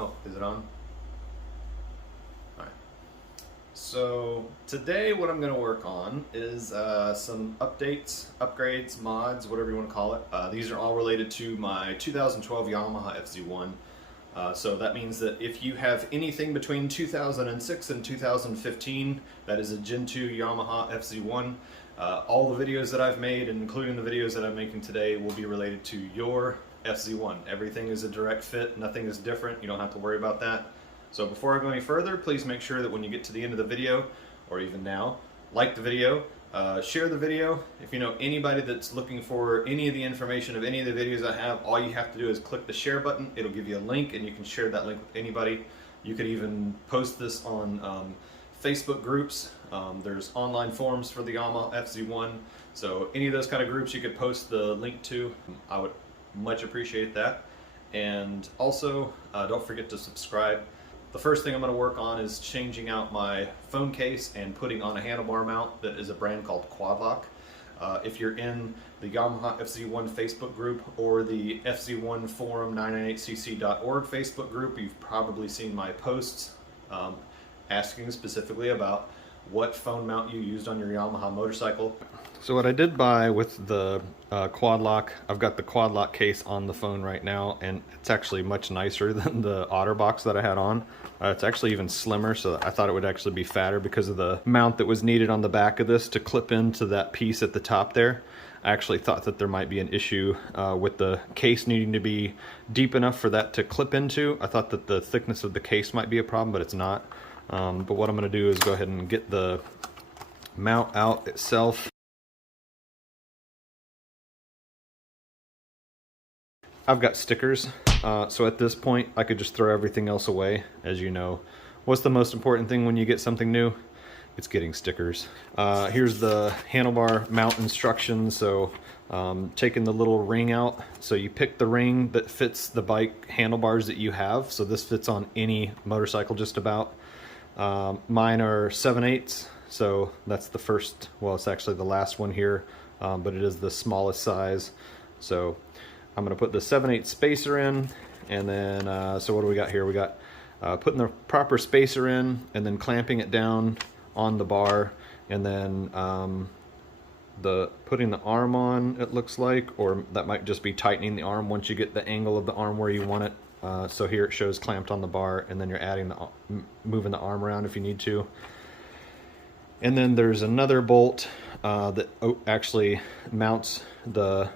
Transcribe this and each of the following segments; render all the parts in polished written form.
Oh, is it on? Alright. So today what I'm going to work on is some updates, upgrades, mods, whatever you want to call it. These are all related to my 2012 Yamaha FZ1. So that means that if you have anything between 2006 and 2015, that is a Gen 2 Yamaha FZ1, all the videos that I've made, including the videos that I'm making today, will be related to your FZ1. Everything is a direct fit, nothing is different, you don't have to worry about that. So before I go any further, please make sure that when you get to the end of the video, or even now, like the video, share the video. If you know anybody that's looking for any of the information of any of the videos I have, all you have to do is click the share button. It'll give you a link and you can share that link with anybody. You could even post this on Facebook groups. There's online forums for the Yamaha FZ1. So any of those kind of groups you could post the link to. I would much appreciate that. And also, don't forget to subscribe. The first thing I'm going to work on is changing out my phone case and putting on a handlebar mount that is a brand called Quadlock. If you're in the Yamaha FZ1 Facebook group or the FZ1 Forum 998cc.org Facebook group, you've probably seen my posts asking specifically about what phone mount you used on your Yamaha motorcycle. So what I did buy with the Quadlock, I've got the Quadlock case on the phone right now, and it's actually much nicer than the Airbox that I had on. It's actually even slimmer, so I thought it would actually be fatter because of the mount that was needed on the back of this to clip into that piece at the top there. I actually thought that there might be an issue with the case needing to be deep enough for that to clip into. I thought that the thickness of the case might be a problem, but it's not. But what I'm going to do is go ahead and get the mount out itself. I've got stickers, so at this point I could just throw everything else away. As you know, what's the most important thing when you get something new? It's getting stickers. Here's the handlebar mount instructions. So taking the little ring out, so you pick the ring that fits the bike handlebars that you have. So this fits on any motorcycle just about. Mine are 7/8, so that's the first, well, it's actually the last one here, but it is the smallest size. So I'm going to put the 7/8 spacer in, and then so what do we got here? We got putting the proper spacer in, and then clamping it down on the bar, and then putting the arm on, it looks like, or that might just be tightening the arm once you get the angle of the arm where you want it. So here it shows clamped on the bar, and then you're adding moving the arm around if you need to. And then there's another bolt that actually mounts the,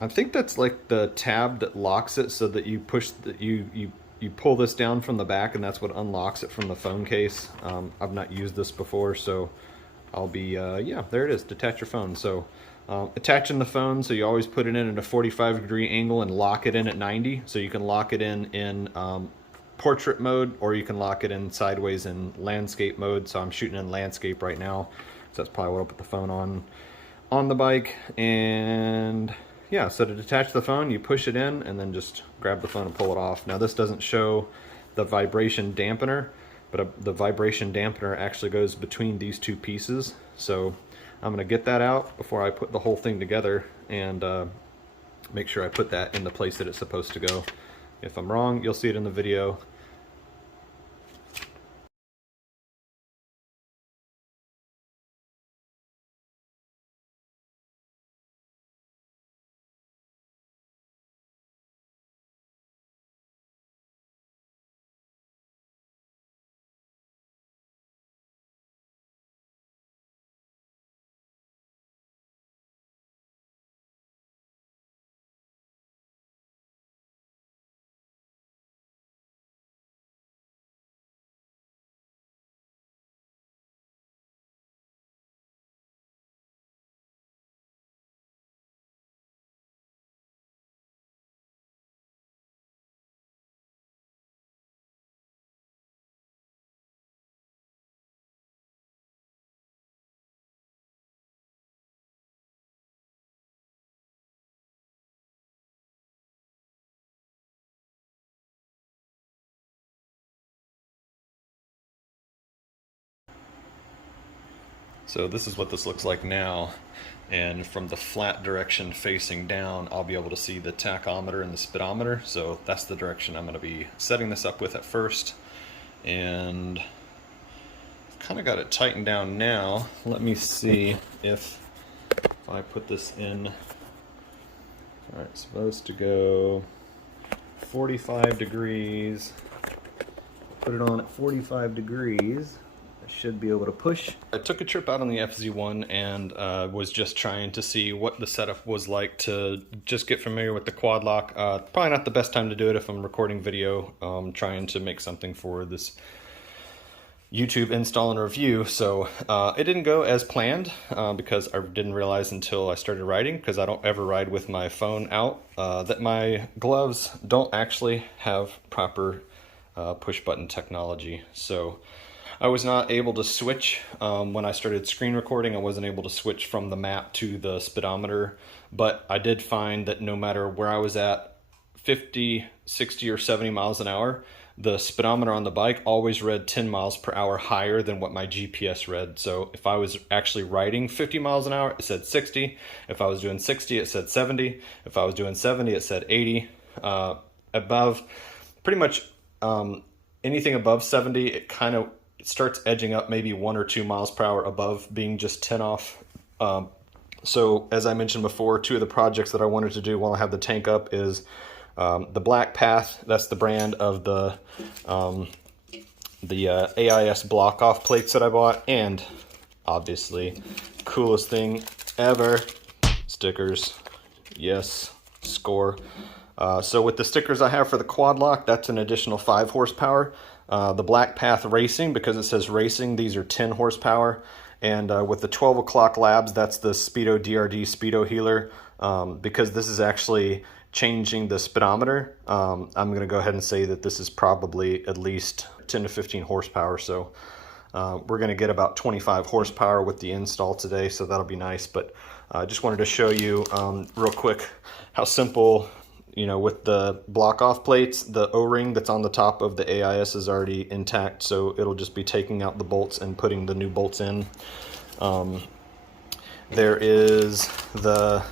I think that's like the tab that locks it, so that you push you pull this down from the back, and that's what unlocks it from the phone case. I've not used this before, so I'll be yeah, there it is, detach your phone. So attaching the phone, so you always put it in at a 45-degree angle and lock it in at 90, so you can lock it in portrait mode, or you can lock it in sideways in landscape mode. So I'm shooting in landscape right now, so that's probably what I'll put the phone on the bike. And yeah, so to detach the phone, you push it in and then just grab the phone and pull it off. Now this doesn't show the vibration dampener, but the vibration dampener actually goes between these two pieces. So I'm going to get that out before I put the whole thing together, and make sure I put that in the place that it's supposed to go. If I'm wrong, you'll see it in the video. So this is what this looks like now, and from the flat direction facing down, I'll be able to see the tachometer and the speedometer. So that's the direction I'm going to be setting this up with at first, and I've kind of got it tightened down now. Let me see if I put this in. All right, supposed to go 45 degrees. Put it on at 45 degrees. I should be able to push. I took a trip out on the FZ1 and was just trying to see what the setup was like to just get familiar with the quad lock. Probably not the best time to do it if I'm recording video, trying to make something for this YouTube install and review. So it didn't go as planned because I didn't realize until I started riding, because I don't ever ride with my phone out, that my gloves don't actually have proper push button technology. So I was not able to switch when I started screen recording. I wasn't able to switch from the map to the speedometer, but I did find that no matter where I was at, 50, 60, or 70 miles an hour, the speedometer on the bike always read 10 miles per hour higher than what my GPS read. So if I was actually riding 50 miles an hour, it said 60. If I was doing 60, it said 70. If I was doing 70, it said 80. Above, pretty much anything above 70, it kind of starts edging up maybe 1 or 2 miles per hour above being just 10 off. So as I mentioned before, 2 of the projects that I wanted to do while I have the tank up is the Black Path. That's the brand of the AIS block off plates that I bought, and obviously coolest thing ever, stickers. Yes, score. So with the stickers I have for the quad lock, that's an additional 5 horsepower. The Black Path Racing, because it says racing, these are 10 horsepower. And with the 12 o'clock labs, that's the SpeedoDRD Speedo Healer. Because this is actually changing the speedometer, I'm going to go ahead and say that this is probably at least 10 to 15 horsepower. So we're going to get about 25 horsepower with the install today, so that'll be nice. But I just wanted to show you real quick how simple, you know, with the block off plates, the O-ring that's on the top of the AIS is already intact, so it'll just be taking out the bolts and putting the new bolts in. There is the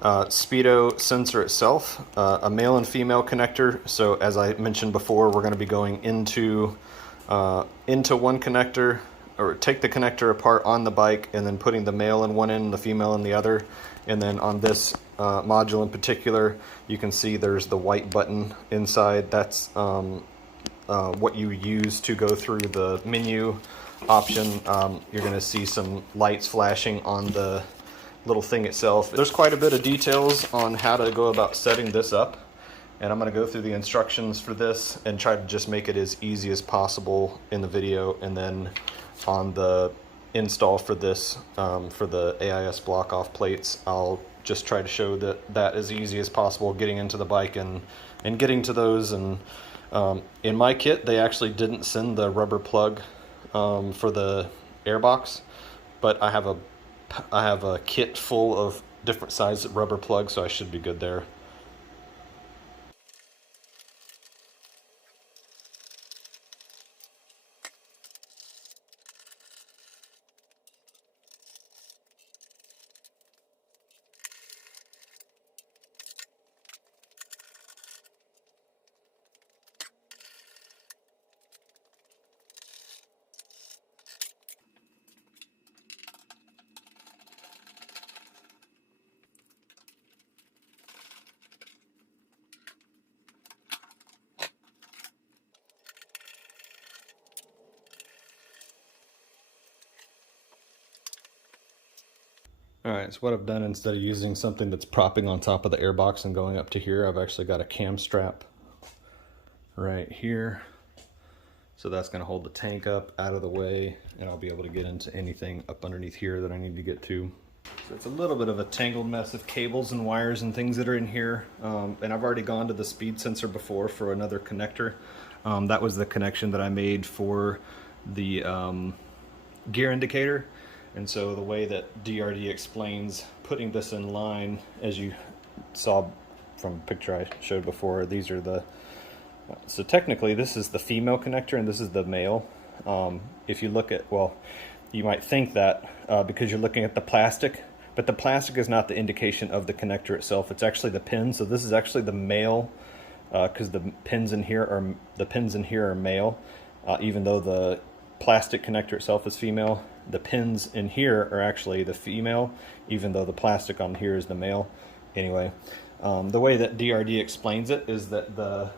Speedo sensor itself, a male and female connector. So as I mentioned before, we're going to be going into one connector, or take the connector apart on the bike and then putting the male in one end and the female in the other. And then on this module in particular, you can see there's the white button inside. That's what you use to go through the menu option. You're going to see some lights flashing on the little thing itself. There's quite a bit of details on how to go about setting this up, and I'm going to go through the instructions for this and try to just make it as easy as possible in the video. And then on the install for this, for the AIS block off plates, I'll just try to show that as easy as possible, getting into the bike and getting to those. And in my kit, they actually didn't send the rubber plug for the Airbox, but I have a kit full of different size rubber plugs, so I should be good there. Alright, so what I've done, instead of using something that's propping on top of the Airbox and going up to here, I've actually got a cam strap right here. So that's going to hold the tank up out of the way, and I'll be able to get into anything up underneath here that I need to get to. So it's a little bit of a tangled mess of cables and wires and things that are in here. And I've already gone to the speed sensor before for another connector. That was the connection that I made for the gear indicator. And so the way that DRD explains putting this in line, as you saw from the picture I showed before, these are the, so technically this is the female connector and this is the male. If you look at, well, You might think that because you're looking at the plastic, but the plastic is not the indication of the connector itself. It's actually the pin. So this is actually the male, because the pins in here are male, even though the plastic connector itself is female. The pins in here are actually the female, even though the plastic on here is the male. Anyway, the way that DRD explains it is that the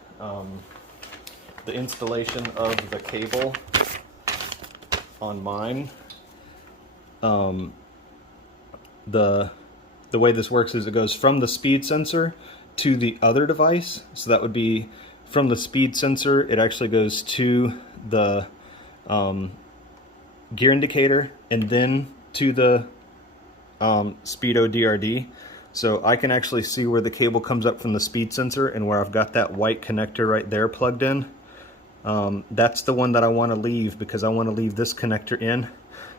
installation of the cable on mine, the way this works is it goes from the speed sensor to the other device. So that would be from the speed sensor, it actually goes to the gear indicator and then to the SpeedoDRD. So I can actually see where the cable comes up from the speed sensor and where I've got that white connector right there plugged in. That's the one that I want to leave because I want to leave this connector in.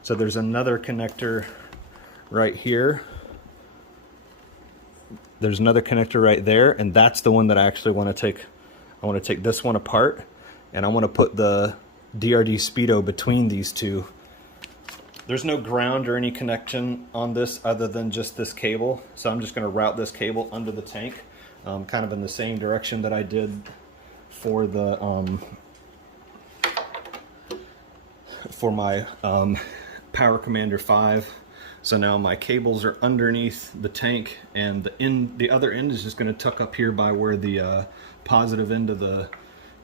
So there's another connector right here. There's another connector right there, and that's the one that I actually want to take. I want to take this one apart, and I want to put the DRD Speedo between these two. There's no ground or any connection on this other than just this cable, so I'm just going to route this cable under the tank, kind of in the same direction that I did for the for my Power Commander 5. So now my cables are underneath the tank, and the other end is just going to tuck up here by where the positive end of the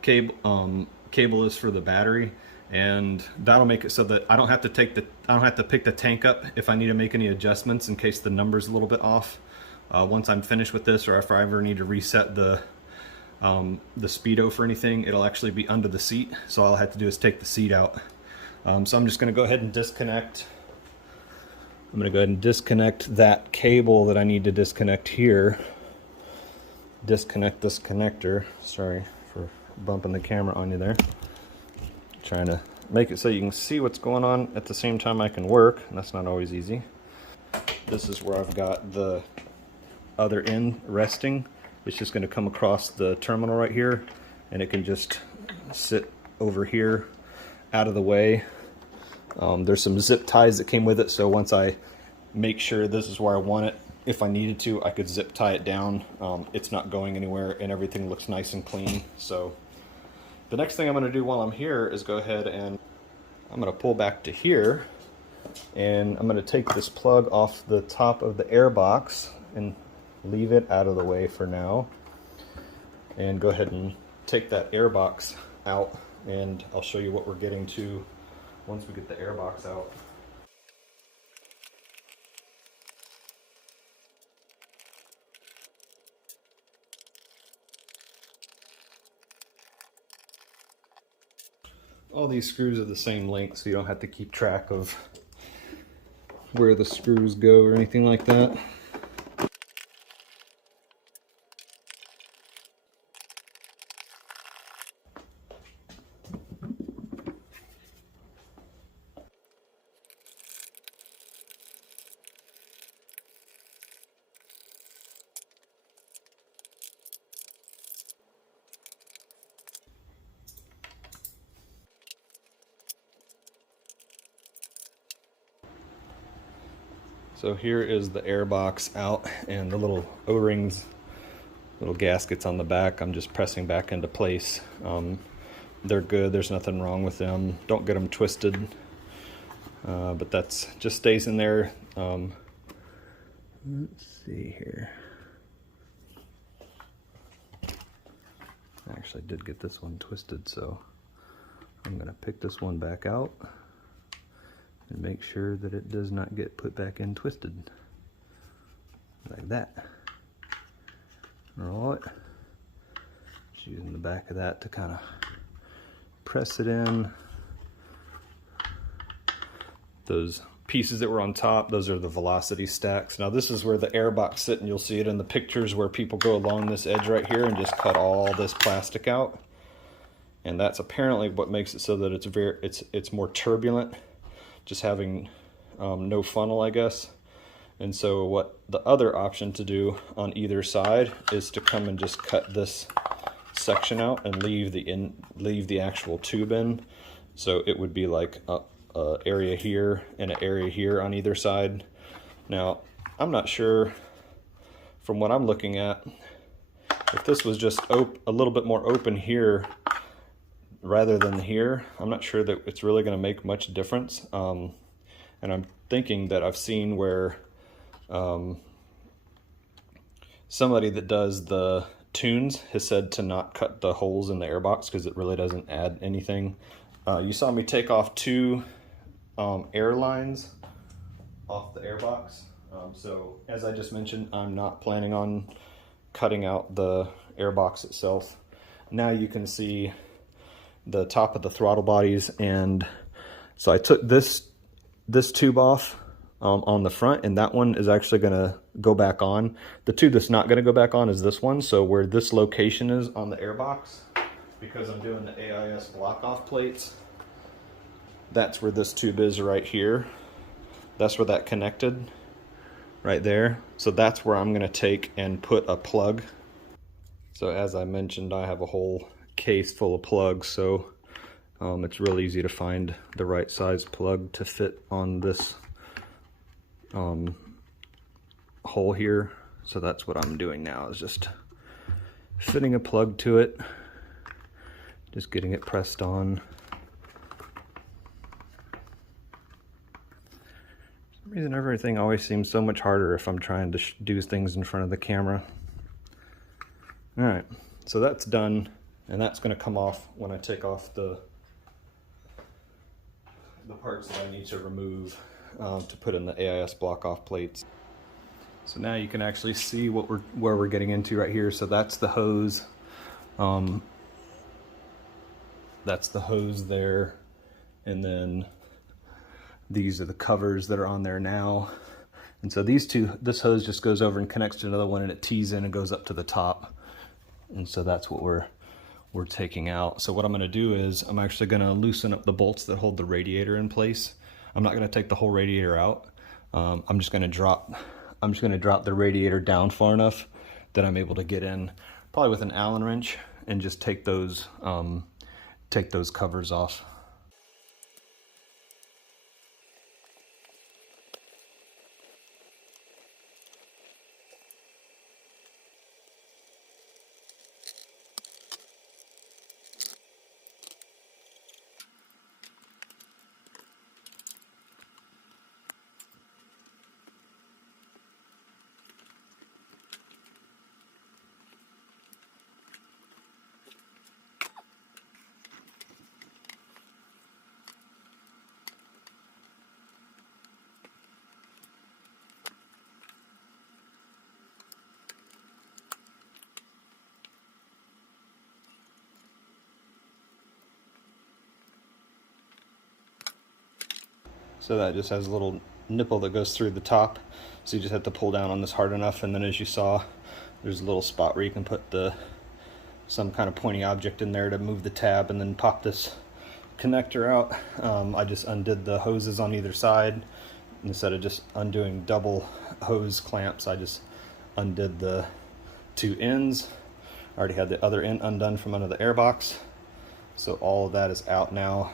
cable is for the battery, and that'll make it so that I don't have to pick the tank up if I need to make any adjustments in case the number's a little bit off. Once I'm finished with this, or if I ever need to reset the speedo for anything, it'll actually be under the seat. So all I have to do is take the seat out. So I'm just going to go ahead and disconnect. I'm going to go ahead and disconnect that cable that I need to disconnect here. Disconnect this connector. Sorry for bumping the camera on you there. Trying to make it so you can see what's going on at the same time I can work, and that's not always easy. This is where I've got the other end resting. It's just going to come across the terminal right here, and it can just sit over here out of the way. There's some zip ties that came with it, so once I make sure this is where I want it, if I needed to, I could zip tie it down. It's not going anywhere, and everything looks nice and clean. So the next thing I'm going to do while I'm here is go ahead and I'm going to pull back to here, and I'm going to take this plug off the top of the Airbox and leave it out of the way for now, and go ahead and take that Airbox out, and I'll show you what we're getting to once we get the Airbox out. All these screws are the same length, so you don't have to keep track of where the screws go or anything like that. So here is the Airbox out, and the little O-rings, little gaskets on the back, I'm just pressing back into place. They're good, there's nothing wrong with them. Don't get them twisted, but that's just stays in there. Let's see here. I actually did get this one twisted, so I'm gonna pick this one back out and make sure that it does not get put back in twisted like that. Roll it. Just using the back of that to kind of press it in. Those pieces that were on top, those are the velocity stacks. Now this is where the Airbox sit, and you'll see it in the pictures where people go along this edge right here and just cut all this plastic out. And that's apparently what makes it so that it's more turbulent, just having no funnel, I guess. And so what the other option to do on either side is to come and just cut this section out and leave the actual tube in. So it would be like area here and an area here on either side. Now, I'm not sure from what I'm looking at, if this was just a little bit more open here rather than here, I'm not sure that it's really going to make much difference. And I'm thinking that I've seen where somebody that does the tunes has said to not cut the holes in the airbox because it really doesn't add anything. You saw me take off two air lines off the airbox. So as I just mentioned, I'm not planning on cutting out the airbox itself. Now you can see the top of the throttle bodies, and so I took this tube off on the front, and that one is actually going to go back on. The tube that's not going to go back on is this one. So where this location is on the airbox, because I'm doing the AIS block off plates, that's where this tube is right here. That's where that connected right there. So that's where I'm going to take and put a plug. So as I mentioned, I have a whole case full of plugs, so it's real easy to find the right size plug to fit on this hole here. So that's what I'm doing now, is just fitting a plug to it, just getting it pressed on. For some reason everything always seems so much harder if I'm trying to do things in front of the camera. All right, so that's done, and that's going to come off when I take off the parts that I need to remove to put in the AIS block off plates. So now you can actually see where we're getting into right here. So that's the hose. That's the hose there, and then these are the covers that are on there now. And so this hose just goes over and connects to another one, and it tees in and goes up to the top. And so that's what we're taking out. So what I'm going to do is I'm actually going to loosen up the bolts that hold the radiator in place. I'm not going to take the whole radiator out. I'm just going to drop the radiator down far enough that I'm able to get in, probably with an Allen wrench, and just take those covers off. So that just has a little nipple that goes through the top. So you just have to pull down on this hard enough, and then as you saw, there's a little spot where you can put some kind of pointy object in there to move the tab, and then pop this connector out. I just undid the hoses on either side. Instead of just undoing double hose clamps, I just undid the two ends. I already had the other end undone from under the airbox. So all of that is out now.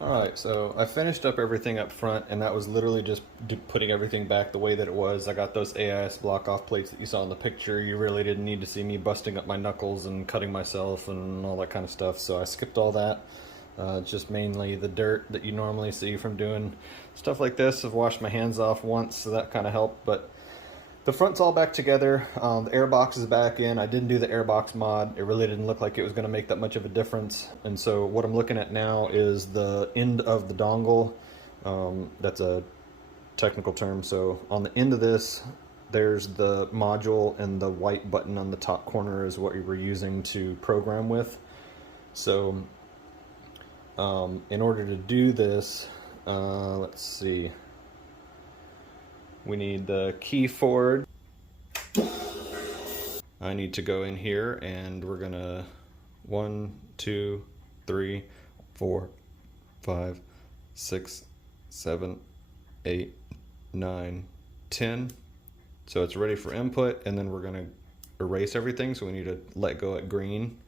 Alright, so I finished up everything up front, and that was literally just putting everything back the way that it was. I got those AIS block-off plates that you saw in the picture. You really didn't need to see me busting up my knuckles and cutting myself and all that kind of stuff, so I skipped all that. Just mainly the dirt that you normally see from doing stuff like this. I've washed my hands off once, so that kind of helped, but the front's all back together. The Airbox is back in. I didn't do the Airbox mod. It really didn't look like it was going to make that much of a difference. And so what I'm looking at now is the end of the dongle. That's a technical term. So on the end of this, there's the module, and the white button on the top corner is what you were using to program with. So in order to do this, let's see. We need the key forward. I need to go in here, and we're gonna 1, 2, 3, 4, 5, 6, 7, 8, 9, 10. So it's ready for input, and then we're gonna erase everything, so we need to let go at green.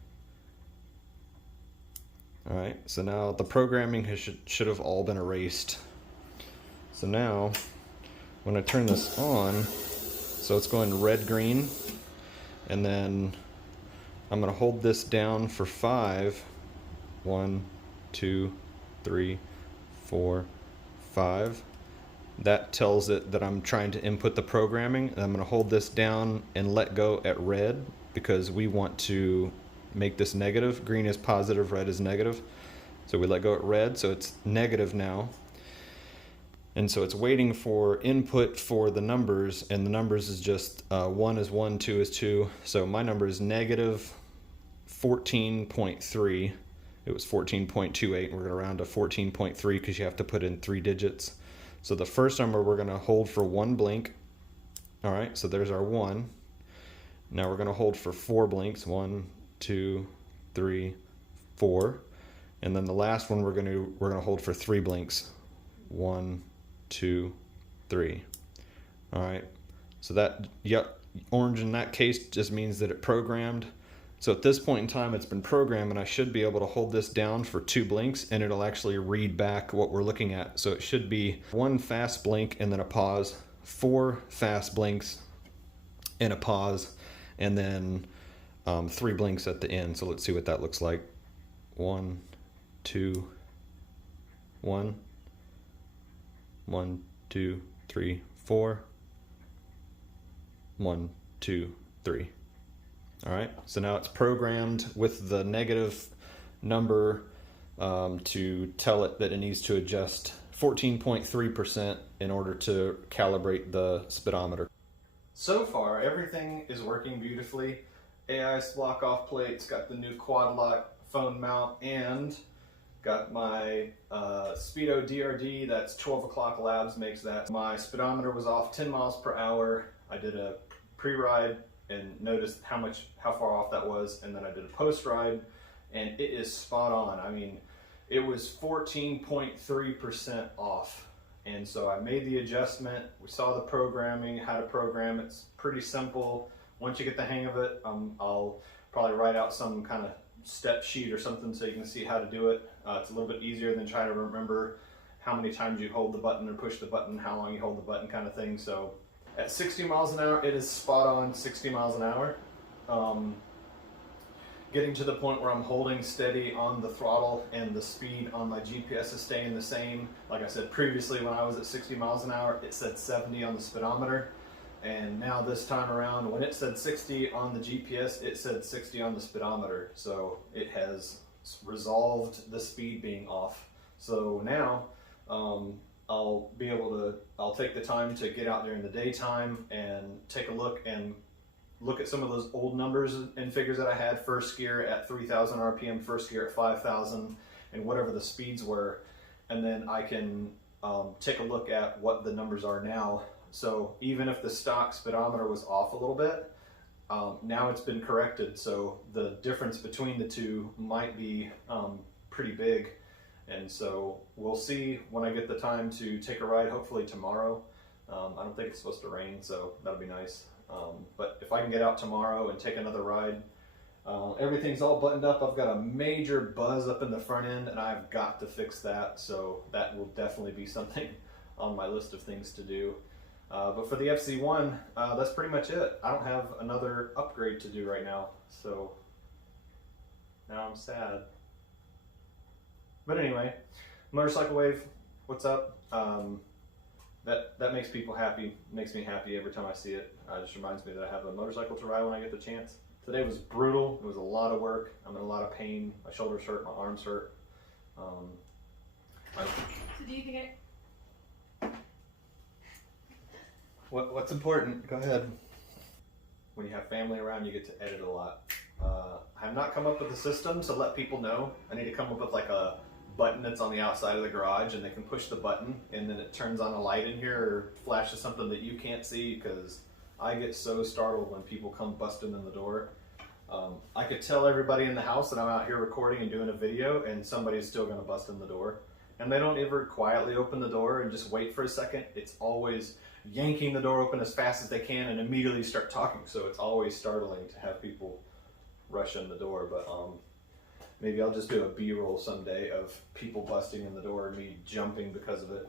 Alright, so now the programming should have all been erased. So now, when I turn this on, so it's going red-green, and then I'm going to hold this down for 5. 1, 2, 3, 4, 5. That tells it that I'm trying to input the programming, and I'm going to hold this down and let go at red, because we want to make this negative. Green is positive, red is negative. So we let go at red, so it's negative now. And so it's waiting for input for the numbers, and the numbers is just 1 is 1, 2 is 2. So my number is negative 14.3. It was 14.28, and we're going to round to 14.3 because you have to put in 3 digits. So the first number we're going to hold for 1 blink. All right, so there's our 1. Now we're going to hold for 4 blinks. 1, 2, 3, 4. And then the last one we're going to hold for 3 blinks. 1, 2, 3. All right, so that, yep, orange in that case just means that it programmed. So at this point in time, it's been programmed, and I should be able to hold this down for 2 blinks, and it'll actually read back what we're looking at. So it should be 1 fast blink and then a pause, 4 fast blinks and a pause, and then 3 blinks at the end. So let's see what that looks like. 1, 2, 1. 1, 2, 3, 4. 1, 2, 3. All right, so now it's programmed with the negative number to tell it that it needs to adjust 14.3% in order to calibrate the speedometer. So far, everything is working beautifully. AIS block-off plates, got the new quad lock phone mount, and got my SpeedoDRD, that's 12 o'clock labs makes that. My speedometer was off 10 miles per hour. I did a pre-ride and noticed how far off that was, and then I did a post-ride, and it is spot on. I mean, it was 14.3% off. And so I made the adjustment. We saw the programming, how to program. It's pretty simple. Once you get the hang of it, I'll probably write out some kind of step sheet or something so you can see how to do it. It's a little bit easier than trying to remember how many times you hold the button or push the button, how long you hold the button kind of thing. So at 60 miles an hour, it is spot on 60 miles an hour. Getting to the point where I'm holding steady on the throttle and the speed on my GPS is staying the same. Like I said previously, when I was at 60 miles an hour, it said 70 on the speedometer. And now this time around, when it said 60 on the GPS, it said 60 on the speedometer. So it has resolved the speed being off. So now I'll take the time to get out there in the daytime and take a look at some of those old numbers and figures that I had. First gear at 3,000 RPM, first gear at 5,000, and whatever the speeds were. And then I can take a look at what the numbers are now. So even if the stock speedometer was off a little bit, now it's been corrected. So the difference between the two might be pretty big. And so we'll see when I get the time to take a ride, hopefully tomorrow. I don't think it's supposed to rain, so that'll be nice. But if I can get out tomorrow and take another ride Everything's all buttoned up. I've got a major buzz up in the front end, and I've got to fix that. So that will definitely be something on my list of things to do. But for the FZ1, that's pretty much it. I don't have another upgrade to do right now, so now I'm sad. But anyway, Motorcycle Wave, what's up? That makes people happy. Makes me happy every time I see it. It just reminds me that I have a motorcycle to ride when I get the chance. Today was brutal. It was a lot of work. I'm in a lot of pain. My shoulders hurt. My arms hurt. So do you think What's important? Go ahead. When you have family around, you get to edit a lot. I have not come up with a system to let people know. I need to come up with like a button that's on the outside of the garage, and they can push the button, and then it turns on a light in here or flashes something that you can't see, because I get so startled when people come busting in the door. I could tell everybody in the house that I'm out here recording and doing a video, and somebody's still going to bust in the door. And they don't ever quietly open the door and just wait for a second. It's always yanking the door open as fast as they can and immediately start talking. So it's always startling to have people rush in the door. But maybe I'll just do a B-roll someday of people busting in the door and me jumping because of it.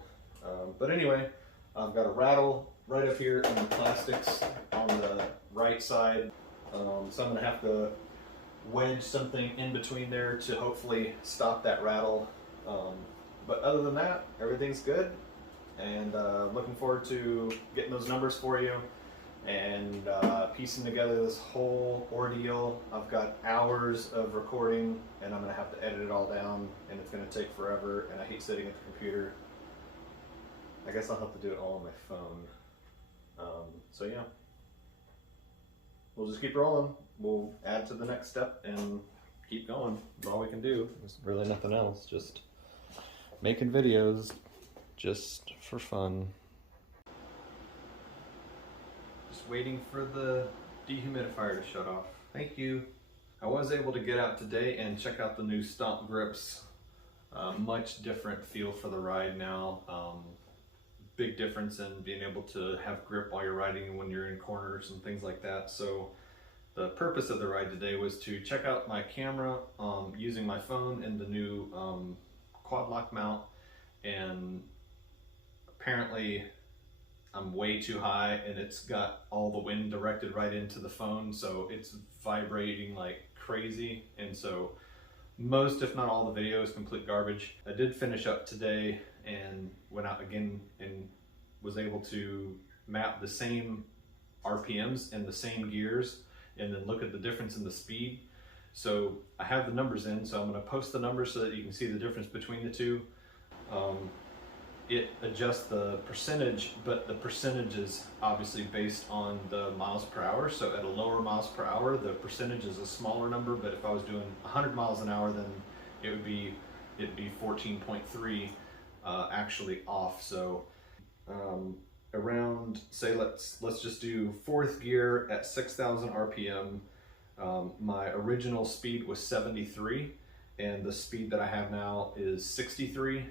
But anyway, I've got a rattle right up here in the plastics on the right side. So I'm gonna have to wedge something in between there to hopefully stop that rattle. But other than that, everything's good. And looking forward to getting those numbers for you and piecing together this whole ordeal. I've got hours of recording, and I'm gonna have to edit it all down, and it's gonna take forever, and I hate sitting at the computer. I guess I'll have to do it all on my phone. So yeah, we'll just keep rolling. We'll add to the next step and keep going. That's all we can do. There's really nothing else, just making videos just for fun. Just waiting for the dehumidifier to shut off. Thank you. I was able to get out today and check out the new Stomp grips. Much different feel for the ride now. Big difference in being able to have grip while you're riding when you're in corners and things like that. So the purpose of the ride today was to check out my camera using my phone and the new quad lock mount, and apparently I'm way too high and it's got all the wind directed right into the phone, so it's vibrating like crazy, and so most if not all the video is complete garbage. I did finish up today and went out again and was able to map the same RPMs and the same gears and then look at the difference in the speed. So I have the numbers in, so I'm going to post the numbers so that you can see the difference between the two. It adjusts the percentage, but the percentage is obviously based on the miles per hour. So at a lower miles per hour, the percentage is a smaller number, but if I was doing 100 miles an hour, then it'd be 14.3 actually off. So around, say let's just do fourth gear at 6,000 RPM. My original speed was 73, and the speed that I have now is 63.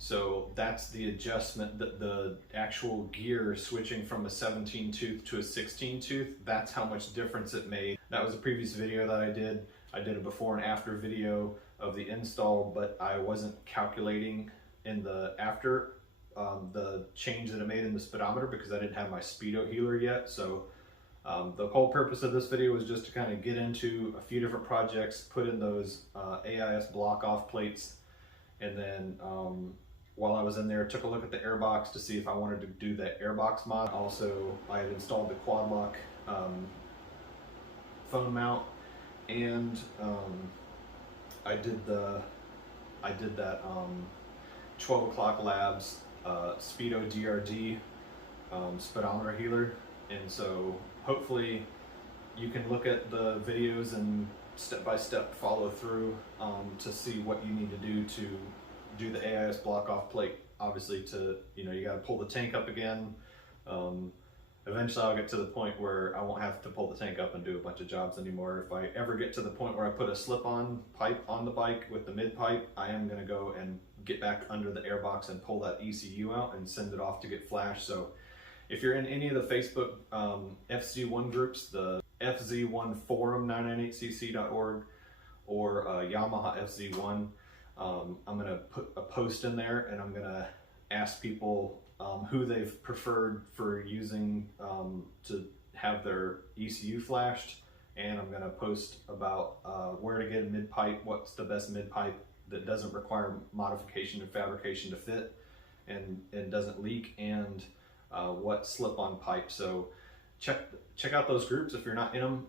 So that's the adjustment, the actual gear switching from a 17 tooth to a 16 tooth. That's how much difference it made. That was a previous video that I did. I did a before and after video of the install, but I wasn't calculating in the after the change that it made in the speedometer because I didn't have my speedo healer yet. So the whole purpose of this video was just to kind of get into a few different projects, put in those AIS block off plates, and then while I was in there, took a look at the Airbox to see if I wanted to do the Airbox mod. Also, I had installed the quad lock phone mount, and I did that 12 o'clock labs SpeedoDRD speedometer healer. And so hopefully you can look at the videos and step-by-step follow through to see what you need to do the AIS block off plate. Obviously, you got to pull the tank up again. Eventually I'll get to the point where I won't have to pull the tank up and do a bunch of jobs anymore. If I ever get to the point where I put a slip-on pipe on the bike with the mid pipe, I am going to go and get back under the Airbox and pull that ECU out and send it off to get flashed. So if you're in any of the Facebook FZ1 groups, the FZ1 forum 998cc.org or Yamaha FZ1. I'm going to put a post in there, and I'm going to ask people who they've preferred for using to have their ECU flashed, and I'm going to post about where to get a mid pipe, what's the best mid pipe that doesn't require modification and fabrication to fit and doesn't leak, and what slip-on pipe. So check out those groups if you're not in them.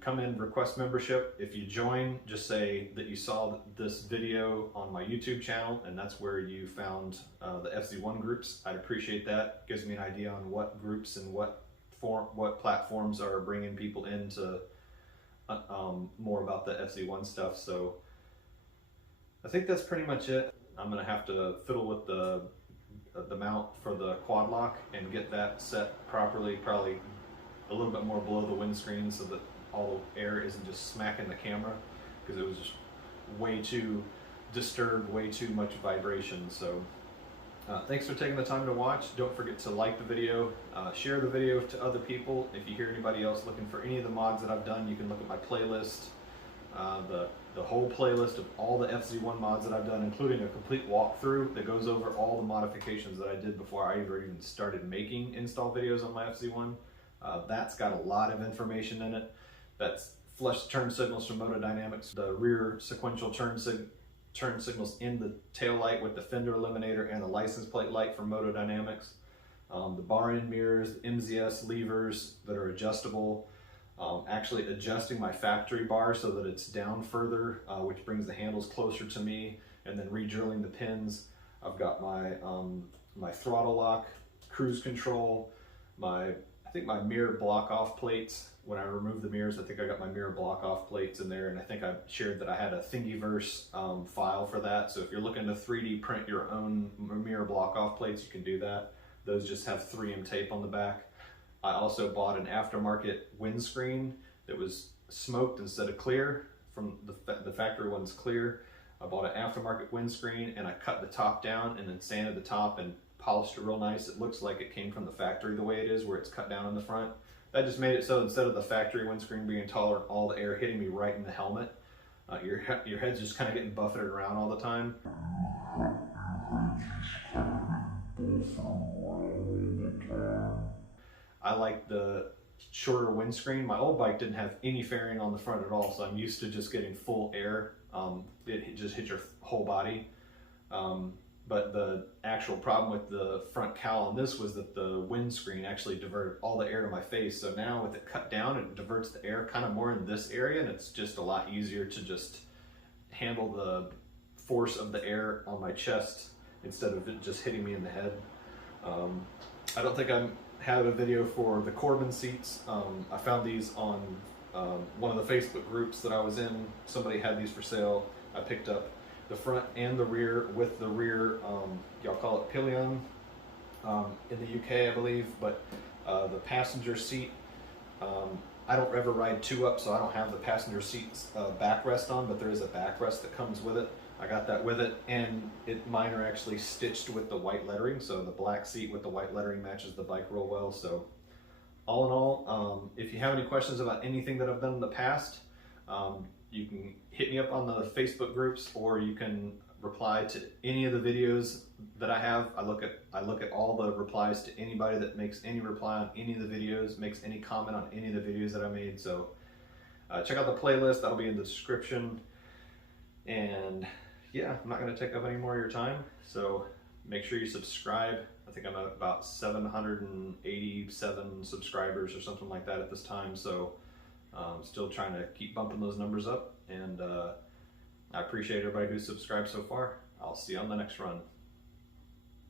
Come in, request membership. If you join, just say that you saw this video on my YouTube channel and that's where you found the FZ1 groups. I'd appreciate that. Gives me an idea on what groups and what platforms are bringing people into more about the FZ1 stuff. So I think that's pretty much it. I'm gonna have to fiddle with the mount for the quad lock and get that set properly, probably a little bit more below the windscreen so that all the air isn't just smacking the camera, because it was just way too disturbed, way too much vibration. So thanks for taking the time to watch. Don't forget to like the video, share the video to other people. If you hear anybody else looking for any of the mods that I've done, you can look at my playlist, the whole playlist of all the FZ1 mods that I've done, including a complete walkthrough that goes over all the modifications that I did before I ever even started making install videos on my FZ1. That's got a lot of information in it. That's flush turn signals from Moto Dynamics, the rear sequential turn signals in the tail light with the fender eliminator and the license plate light from Moto Dynamics, the bar end mirrors, the MZS levers that are adjustable, actually adjusting my factory bar so that it's down further, which brings the handles closer to me, and then re-drilling the pins. I've got my my throttle lock, cruise control, I think my mirror block off plates. When I remove the mirrors, I think I got my mirror block off plates in there, and I think I shared that I had a Thingiverse file for that. So if you're looking to 3D print your own mirror block off plates, you can do that. Those just have 3M tape on the back. I also bought an aftermarket windscreen that was smoked instead of clear. From the factory one's clear. I bought an aftermarket windscreen, and I cut the top down and then sanded the top and polished it real nice. It looks like it came from the factory the way it is, where it's cut down in the front. That just made it so instead of the factory windscreen being taller, all the air hitting me right in the helmet, your head's just kind of getting buffeted around all the time. I like the shorter windscreen. My old bike didn't have any fairing on the front at all, so I'm used to just getting full air. It just hits your whole body. But the actual problem with the front cowl on this was that the windscreen actually diverted all the air to my face. So now with it cut down, it diverts the air kind of more in this area, and it's just a lot easier to just handle the force of the air on my chest instead of it just hitting me in the head. I don't think I have a video for the Corbin seats. I found these on one of the Facebook groups that I was in. Somebody had these for sale. I picked up the front and the rear with the rear, y'all call it pillion in the UK, I believe, but the passenger seat, I don't ever ride two up, so I don't have the passenger seat's backrest on, but there is a backrest that comes with it. I got that with it, and mine are actually stitched with the white lettering, so the black seat with the white lettering matches the bike real well. So all in all, if you have any questions about anything that I've done in the past, you can hit me up on the Facebook groups, or you can reply to any of the videos that I have. I look at all the replies to anybody that makes any reply on any of the videos, makes any comment on any of the videos that I made. So check out the playlist, that'll be in the description. And yeah, I'm not going to take up any more of your time, so make sure you subscribe. I think I'm at about 787 subscribers or something like that at this time, so I'm still trying to keep bumping those numbers up, and I appreciate everybody who's subscribed so far. I'll see you on the next run.